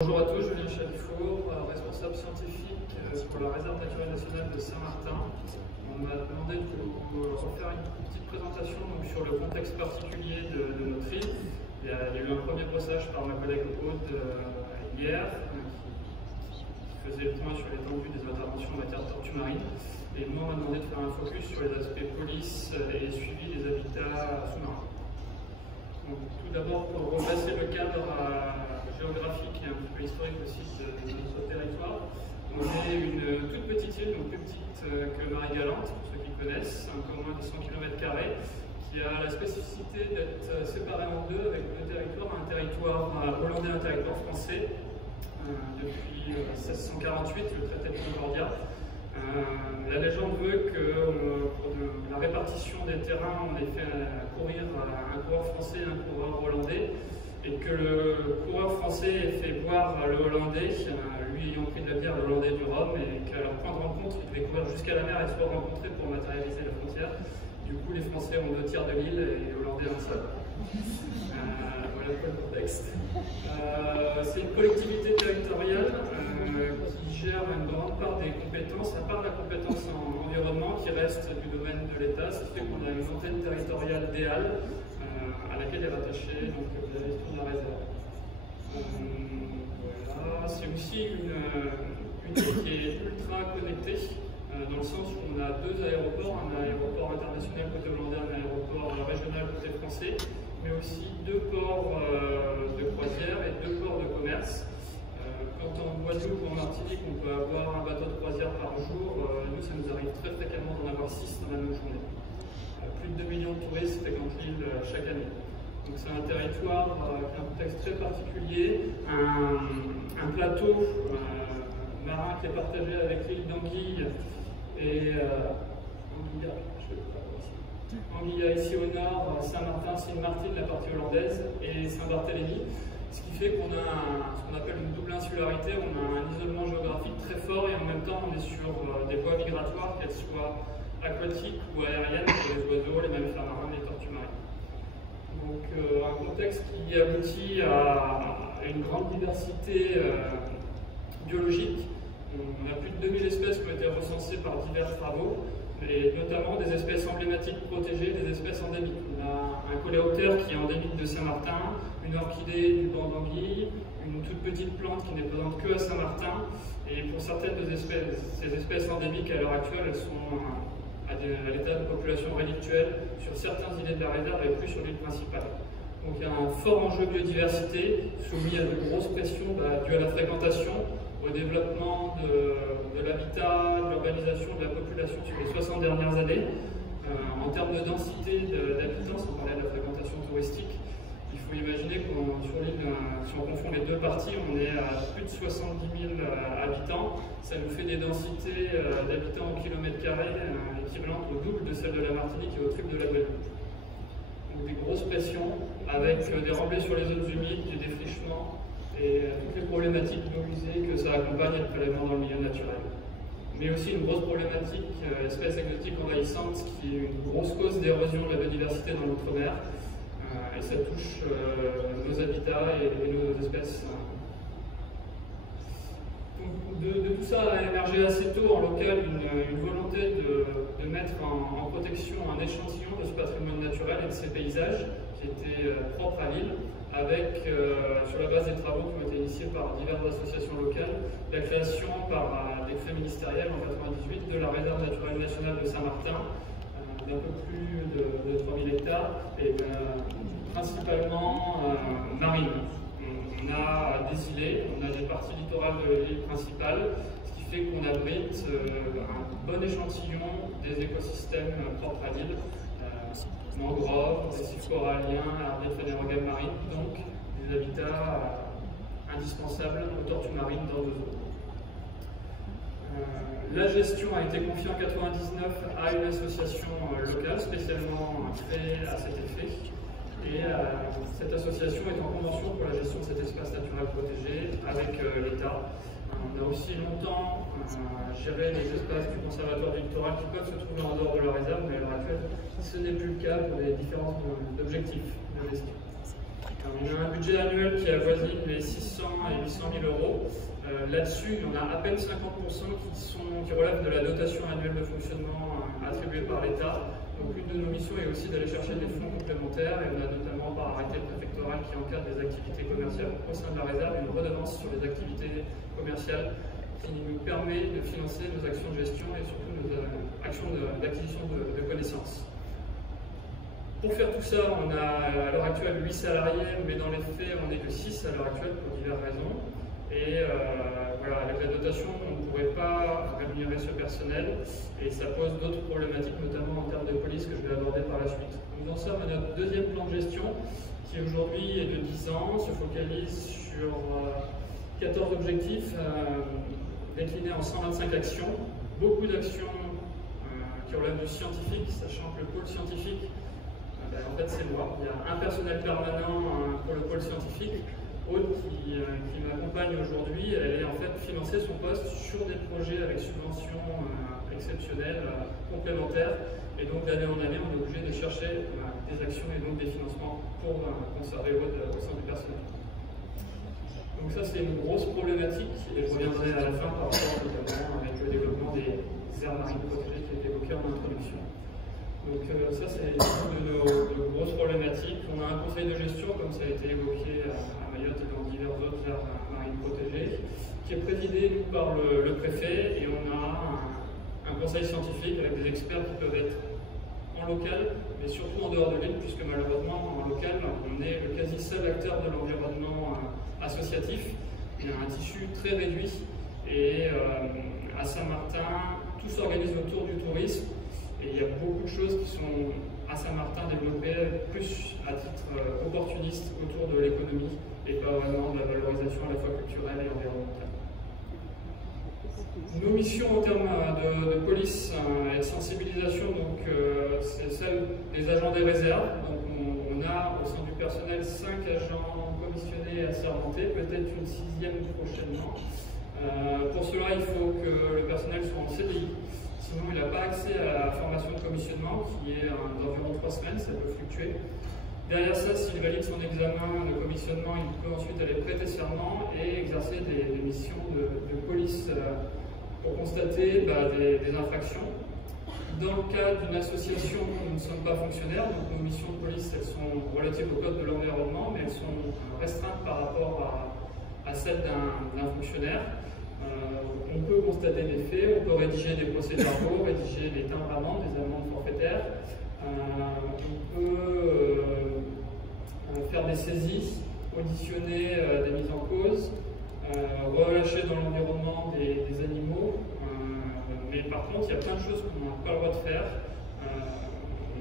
Bonjour à tous, Julien Chalifour, responsable scientifique pour la réserve naturelle nationale de Saint-Martin. On m'a demandé de vous refaire une petite présentation sur le contexte particulier de notre île. Il y a eu un premier brossage par ma collègue Aude hier, qui faisait le point sur l'étendue des interventions en matière de tortue marine. Et moi, on m'a demandé de faire un focus sur les aspects police et suivi des habitats sous-marins. Tout d'abord, pour repasser le cadre géographique et un petit peu historique aussi de notre territoire, on est une toute petite île, donc plus petite que Marie-Galante, pour ceux qui connaissent, un peu moins de 100 km², qui a la spécificité d'être séparée en deux avec deux territoires, un territoire hollandais et un territoire français, depuis 1648, le traité de Concordia. La légende veut que pour la répartition des terrains, on ait fait courir un coureur français et un coureur hollandais, et que le coureur français ait fait boire le hollandais, lui ayant pris de la bière, le hollandais du rhum, et qu'à leur point de rencontre, ils devaient courir jusqu'à la mer et se rencontrer pour matérialiser la frontière. Du coup, les Français ont 2 tiers de l'île et les Hollandais un seul. Voilà pour le contexte. C'est une collectivité territoriale qui gère une grande part des compétences, à part la compétence en environnement qui reste du domaine de l'État, ce qui fait qu'on a une antenne territoriale DEAL à laquelle est rattachée donc, la gestion de la réserve. Voilà. C'est aussi une île qui est ultra connectée, dans le sens où on a 2 aéroports, un aéroport international côté hollandais, un aéroport régional côté français, mais aussi 2 ports de croisière et 2 ports de commerce. Quand en Guadeloupe ou en Martinique, on peut avoir un bateau de croisière par jour, nous, ça nous arrive très fréquemment d'en avoir 6 dans la même journée. Plus de 2 millions de touristes fréquentent l'île chaque année. Donc c'est un territoire qui a un contexte très particulier, un plateau marin qui est partagé avec l'île d'Anguille et Anguilla ici au nord, Saint-Martin, Sint-Maarten, la partie hollandaise, et Saint-Barthélemy. Ce qui fait qu'on a ce qu'on appelle une double insularité, on a un isolement géographique très fort et en même temps on est sur des voies migratoires, qu'elles soient aquatiques ou aériennes, pour les oiseaux, les mammifères marins, les tortues marines. Donc un contexte qui aboutit à une grande diversité biologique. On a plus de 2000 espèces qui ont été recensées par divers travaux, et notamment des espèces emblématiques protégées, des espèces endémiques. On a un coléoptère qui est endémique de Saint-Martin, une orchidée du banc d'Anguille, une toute petite plante qui n'est présente que à Saint-Martin, et pour certaines de ces espèces endémiques à l'heure actuelle, elles sont à l'état de population rélictuelle sur certains îlets de la réserve et plus sur l'île principale. Donc il y a un fort enjeu biodiversité soumis à de grosses pressions dues à la fréquentation, au développement de l'habitat, de l'urbanisation de la population sur les 60 dernières années. En termes de densité d'habitants, sans parler de la fréquentation touristique, il faut imaginer qu'on sur l'île, si on confond les 2 parties, on est à plus de 70 000 habitants. Ça nous fait des densités d'habitants au kilomètre carré équivalentes au double de celle de la Martinique et au triple de la Guadeloupe. Donc des grosses pressions avec des remblais sur les zones humides, des défrichements et toutes les problématiques mobilisées que ça accompagne et de prélèvement dans le milieu naturel. Mais aussi une grosse problématique espèces exotiques envahissantes qui est une grosse cause d'érosion de la biodiversité dans l'outre-mer. Et ça touche nos habitats et nos espèces. Donc, de tout ça a émergé assez tôt en local une volonté de mettre en protection un échantillon de ce patrimoine naturel et de ces paysages qui étaient propres à l'île, avec, sur la base des travaux qui ont été initiés par diverses associations locales, la création par décret ministériel en 1998 de la réserve naturelle nationale de Saint-Martin, d'un peu plus de 3000 hectares, et principalement marine. On a des îlets, on a des parties littorales de l'île principale, ce qui fait qu'on abrite un bon échantillon des écosystèmes propres à l'île, mangroves, récifs coralliens, arbres phénérogame marine, donc des habitats indispensables aux tortues marines dans nos eaux. La gestion a été confiée en 1999 à une association locale spécialement créée à cet effet. Et cette association est en convention pour la gestion de cet espace naturel protégé avec l'État. On a aussi longtemps géré les espaces du conservatoire du littoral qui peuvent se trouver en dehors de la réserve, mais à l'heure actuelle, ce n'est plus le cas pour des différences d'objectifs de gestion. On a un budget annuel qui avoisine les 600 et 800 000 euros. Là-dessus, il y en a à peine 50% qui relèvent de la dotation annuelle de fonctionnement attribuée par l'État. Donc une de nos missions est aussi d'aller chercher des fonds complémentaires, et on a notamment par arrêté préfectoral qui encadre les activités commerciales au sein de la réserve une redevance sur les activités commerciales qui nous permet de financer nos actions de gestion et surtout nos actions d'acquisition de connaissances. Pour faire tout ça, on a à l'heure actuelle 8 salariés, mais dans les faits, on n'est que 6 à l'heure actuelle pour diverses raisons. Et voilà, avec la dotation, on ne pourrait pas rémunérer ce personnel et ça pose d'autres problématiques, notamment en termes de police que je vais aborder par la suite. Nous en sommes à notre deuxième plan de gestion qui aujourd'hui est de 10 ans, se focalise sur 14 objectifs déclinés en 125 actions, beaucoup d'actions qui relèvent du scientifique, sachant que le pôle scientifique, en fait c'est moi. Il y a un personnel permanent pour le pôle scientifique. Aude qui m'accompagne aujourd'hui, elle est en fait financer son poste sur des projets avec subventions exceptionnelles, complémentaires, et donc d'année en année on est obligé de chercher des actions et donc des financements pour conserver Aude au sein du personnel. Donc ça c'est une grosse problématique et je reviendrai à la fin par rapport notamment avec le développement des aires marines protégées qui a été évoqué en introduction. Donc ça c'est une de nos grosses problématiques. On a un conseil de gestion, comme ça a été évoqué à Mayotte et dans divers autres aires marines protégées, qui est présidé par le préfet, et on a un conseil scientifique avec des experts qui peuvent être en local, mais surtout en dehors de l'île, puisque malheureusement en local, on est le quasi seul acteur de l'environnement associatif. Il y a un tissu très réduit, et à Saint-Martin, tout s'organise autour du tourisme. Et il y a beaucoup de choses qui sont à Saint-Martin développées plus à titre opportuniste autour de l'économie et pas vraiment de la valorisation à la fois culturelle et environnementale. Nos missions en termes de police et de sensibilisation, c'est celle des agents des réserves. Donc on a au sein du personnel 5 agents commissionnés assermentés, peut-être une 6e prochainement. Pour cela, il faut que le personnel soit en CDI. Sinon, il n'a pas accès à la formation de commissionnement qui est d'environ 3 semaines, ça peut fluctuer. Derrière ça, s'il valide son examen de commissionnement, il peut ensuite aller prêter serment et exercer des missions de police pour constater des infractions. Dans le cadre d'une association, nous ne sommes pas fonctionnaires, donc nos missions de police elles sont relatives au code de l'environnement, mais elles sont restreintes par rapport à celles d'un fonctionnaire. On peut constater des faits, on peut rédiger des procès-verbaux, rédiger des timbres amendes, des amendes forfaitaires, on peut faire des saisies, auditionner des mises en cause, relâcher dans l'environnement des animaux, mais par contre il y a plein de choses qu'on n'a pas le droit de faire.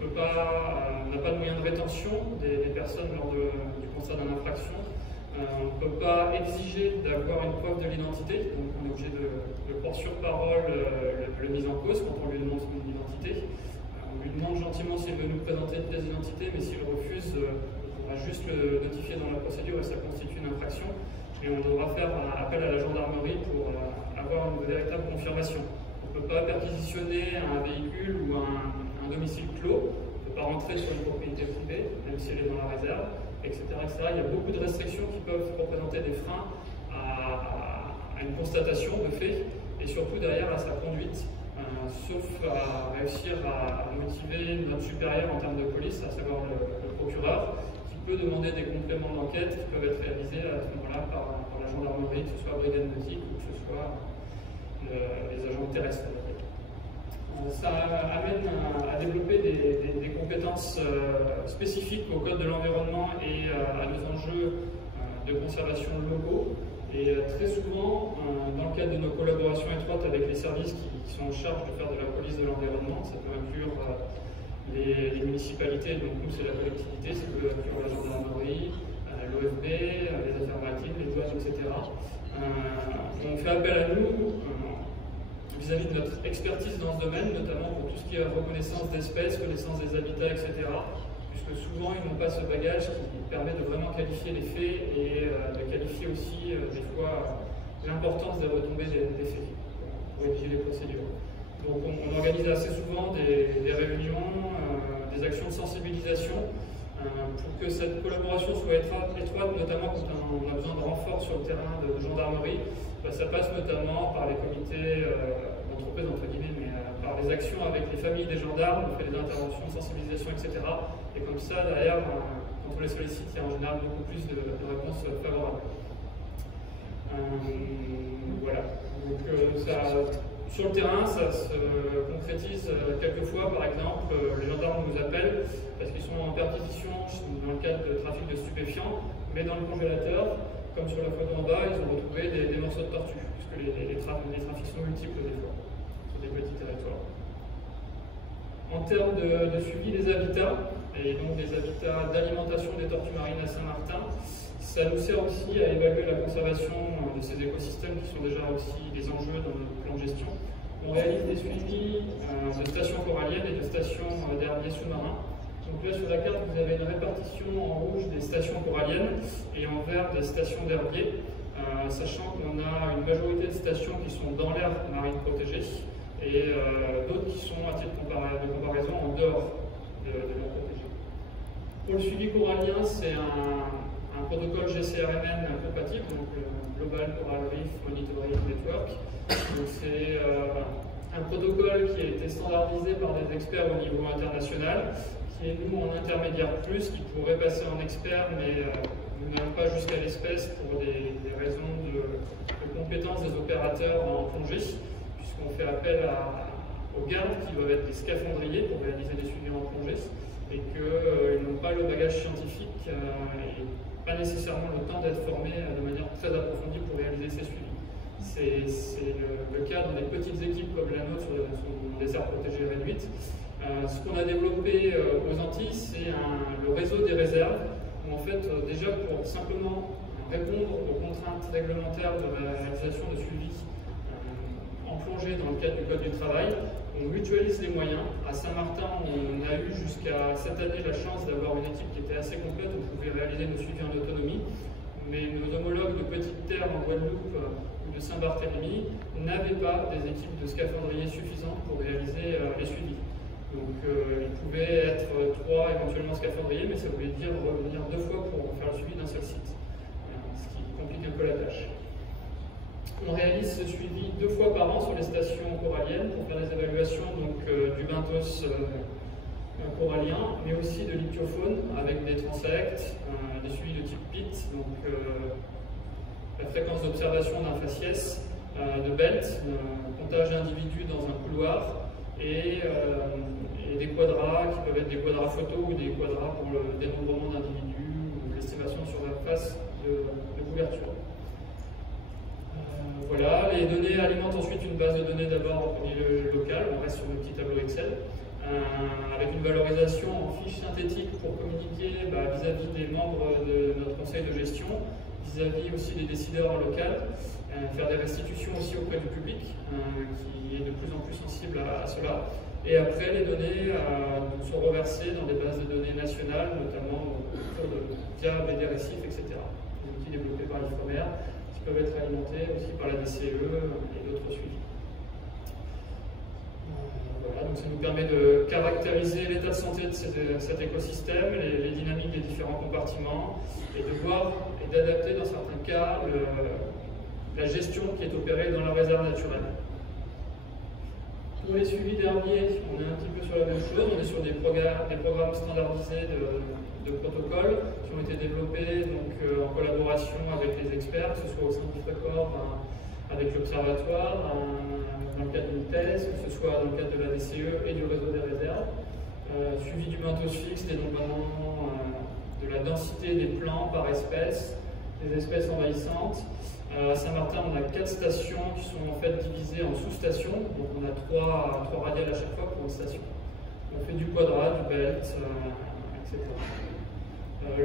On n'a pas de moyens de rétention des personnes lors du constat d'une infraction. On ne peut pas exiger d'avoir une preuve de l'identité, donc on est obligé de prendre sur parole le mis en cause quand on lui demande son identité. On lui demande gentiment s'il veut nous présenter des identités, mais s'il refuse, on pourra juste le notifier dans la procédure et ça constitue une infraction. Et on devra faire appel à la gendarmerie pour avoir une véritable confirmation. On ne peut pas perquisitionner un véhicule ou un domicile clos, on ne peut pas rentrer sur une propriété privée, même si elle est dans la réserve. Etc., etc. Il y a beaucoup de restrictions qui peuvent représenter des freins à une constatation de fait et surtout derrière à sa conduite, sauf à réussir à motiver notre supérieur en termes de police, à savoir le procureur, qui peut demander des compléments d'enquête qui peuvent être réalisés à ce moment-là par la gendarmerie, que ce soit brigade nautique ou que ce soit les agents terrestres. Ça amène à développer des compétences spécifiques au code de l'environnement et à nos enjeux de conservation locaux. Et très souvent, dans le cadre de nos collaborations étroites avec les services qui sont en charge de faire de la police de l'environnement, ça peut inclure les municipalités, donc nous c'est la collectivité, ça peut inclure la gendarmerie, l'OFB, les affaires maritimes, les douanes, etc. On fait appel à nous vis-à-vis de notre expertise dans ce domaine, notamment pour tout ce qui est reconnaissance d'espèces, connaissance des habitats, etc. Puisque souvent ils n'ont pas ce bagage qui permet de vraiment qualifier les faits et de qualifier aussi des fois l'importance des retombées des faits pour rédiger les procédures. Donc on organise assez souvent des réunions, des actions de sensibilisation Pour que cette collaboration soit étroite, notamment quand on a besoin de renforts sur le terrain de gendarmerie, ça passe notamment par les comités d'entreprise, entre guillemets, mais par les actions avec les familles des gendarmes, on fait des interventions de sensibilisation, etc. Et comme ça, derrière, quand on les sollicite, il y a en général beaucoup plus de réponses favorables. Voilà. Donc, sur le terrain, ça se concrétise quelquefois. Par exemple, les gendarmes nous appellent parce qu'ils sont en perquisition dans le cadre de trafic de stupéfiants, mais dans le congélateur, comme sur la photo en bas, ils ont retrouvé des morceaux de tortue, puisque les trafics sont multiples des fois, sur des petits territoires. En termes de suivi des habitats, et donc des habitats d'alimentation des tortues marines à Saint-Martin, ça nous sert aussi à évaluer la conservation de ces écosystèmes qui sont déjà aussi des enjeux dans notre plan de gestion. On réalise des suivis de stations coralliennes et de stations d'herbiers sous-marins. Donc là, sur la carte, vous avez une répartition en rouge des stations coralliennes et en vert des stations d'herbiers, sachant qu'on a une majorité de stations qui sont dans l'aire marine protégée et d'autres qui sont, à titre de comparaison, en dehors de l'aire protégée. Pour le suivi corallien, c'est un protocole GCRMN compatible, donc Global Coral Reef Monitoring Network. C'est un protocole qui a été standardisé par des experts au niveau international, qui est nous en intermédiaire plus, qui pourrait passer en expert, mais nous n'allons pas jusqu'à l'espèce pour des raisons de compétences des opérateurs en plongée, puisqu'on fait appel aux gardes qui doivent être des scaphandriers pour réaliser des suivis en plongée, et qu'ils n'ont pas le bagage scientifique et pas nécessairement le temps d'être formés de manière très approfondie pour réaliser ces suivis. C'est le cas dans des petites équipes comme la nôtre sur des aires protégées réduites. Ce qu'on a développé aux Antilles, c'est le réseau des réserves, où en fait, déjà pour simplement répondre aux contraintes réglementaires de la réalisation de suivi en plongée dans le cadre du Code du travail, on mutualise les moyens. À Saint-Martin, on a eu jusqu'à cette année la chance d'avoir une équipe qui était assez complète, où on pouvait réaliser nos suivis en autonomie, mais nos homologues de Petite Terre en Guadeloupe ou de Saint-Barthélemy n'avaient pas des équipes de scaphandriers suffisantes pour réaliser les suivis. Donc il pouvait être 3 éventuellement scaphandriers, mais ça voulait dire revenir 2 fois pour faire le suivi d'un seul site, ce qui complique un peu la tâche. On réalise ce suivi 2 fois par an sur les stations coralliennes pour faire des évaluations donc, du benthos corallien, mais aussi de l'ichtyofaune avec des transects, des suivis de type PIT, donc la fréquence d'observation d'un faciès, de belt, comptage d'individus dans un couloir et des quadras qui peuvent être des quadras photos ou des quadras pour le dénombrement d'individus ou l'estimation sur la face de couverture. Voilà, les données alimentent ensuite une base de données d'abord en premier lieu locale, on reste sur le petit tableau Excel, avec une valorisation en fiches synthétiques pour communiquer vis-à-vis des membres de notre conseil de gestion, vis-à-vis aussi des décideurs en local, faire des restitutions aussi auprès du public, qui est de plus en plus sensible à cela. Et après, les données sont reversées dans des bases de données nationales, notamment via BD Récif, etc. Des outils développés par l'IFREMER, qui peuvent être alimentés aussi par la DCE et d'autres suivis. Voilà, donc ça nous permet de caractériser l'état de santé de cet écosystème, les dynamiques des différents compartiments, et de voir et d'adapter dans certains cas la gestion qui est opérée dans la réserve naturelle. Pour les suivis d'herbiers, on est un petit peu sur la même chose, on est sur des programmes standardisés de protocoles qui ont été développés donc, en collaboration avec les experts, que ce soit au sein du FRECOR, avec l'Observatoire, dans le cadre d'une thèse, que ce soit dans le cadre de la DCE et du réseau des réserves. Suivi du benthos fixe, dénombrement de la densité des plants par espèce, des espèces envahissantes. À Saint-Martin, on a 4 stations qui sont en fait divisées en sous-stations, donc on a 3 radiales à chaque fois pour une station. On fait du quadrat, du belt, etc.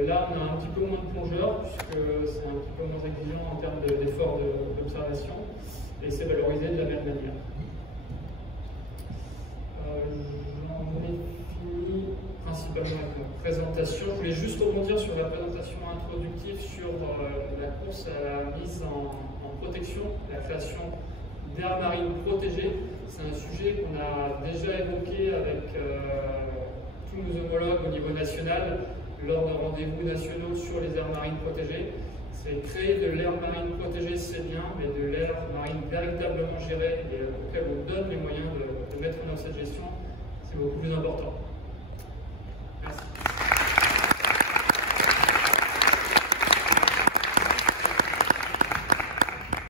Là, on a un petit peu moins de plongeurs, puisque c'est un petit peu moins exigeant en termes d'efforts d'observation, et c'est valorisé de la même manière. J'en ai fini principalement avec ma présentation. Je voulais juste rebondir sur la présentation introductive sur la course à la mise en protection, la création d'aires marines protégées. C'est un sujet qu'on a déjà évoqué avec tous nos homologues au niveau national. lors de rendez-vous nationaux sur les aires marines protégées. C'est créer de l'aire marine protégée, c'est bien, mais de l'aire marine véritablement gérée et auquel on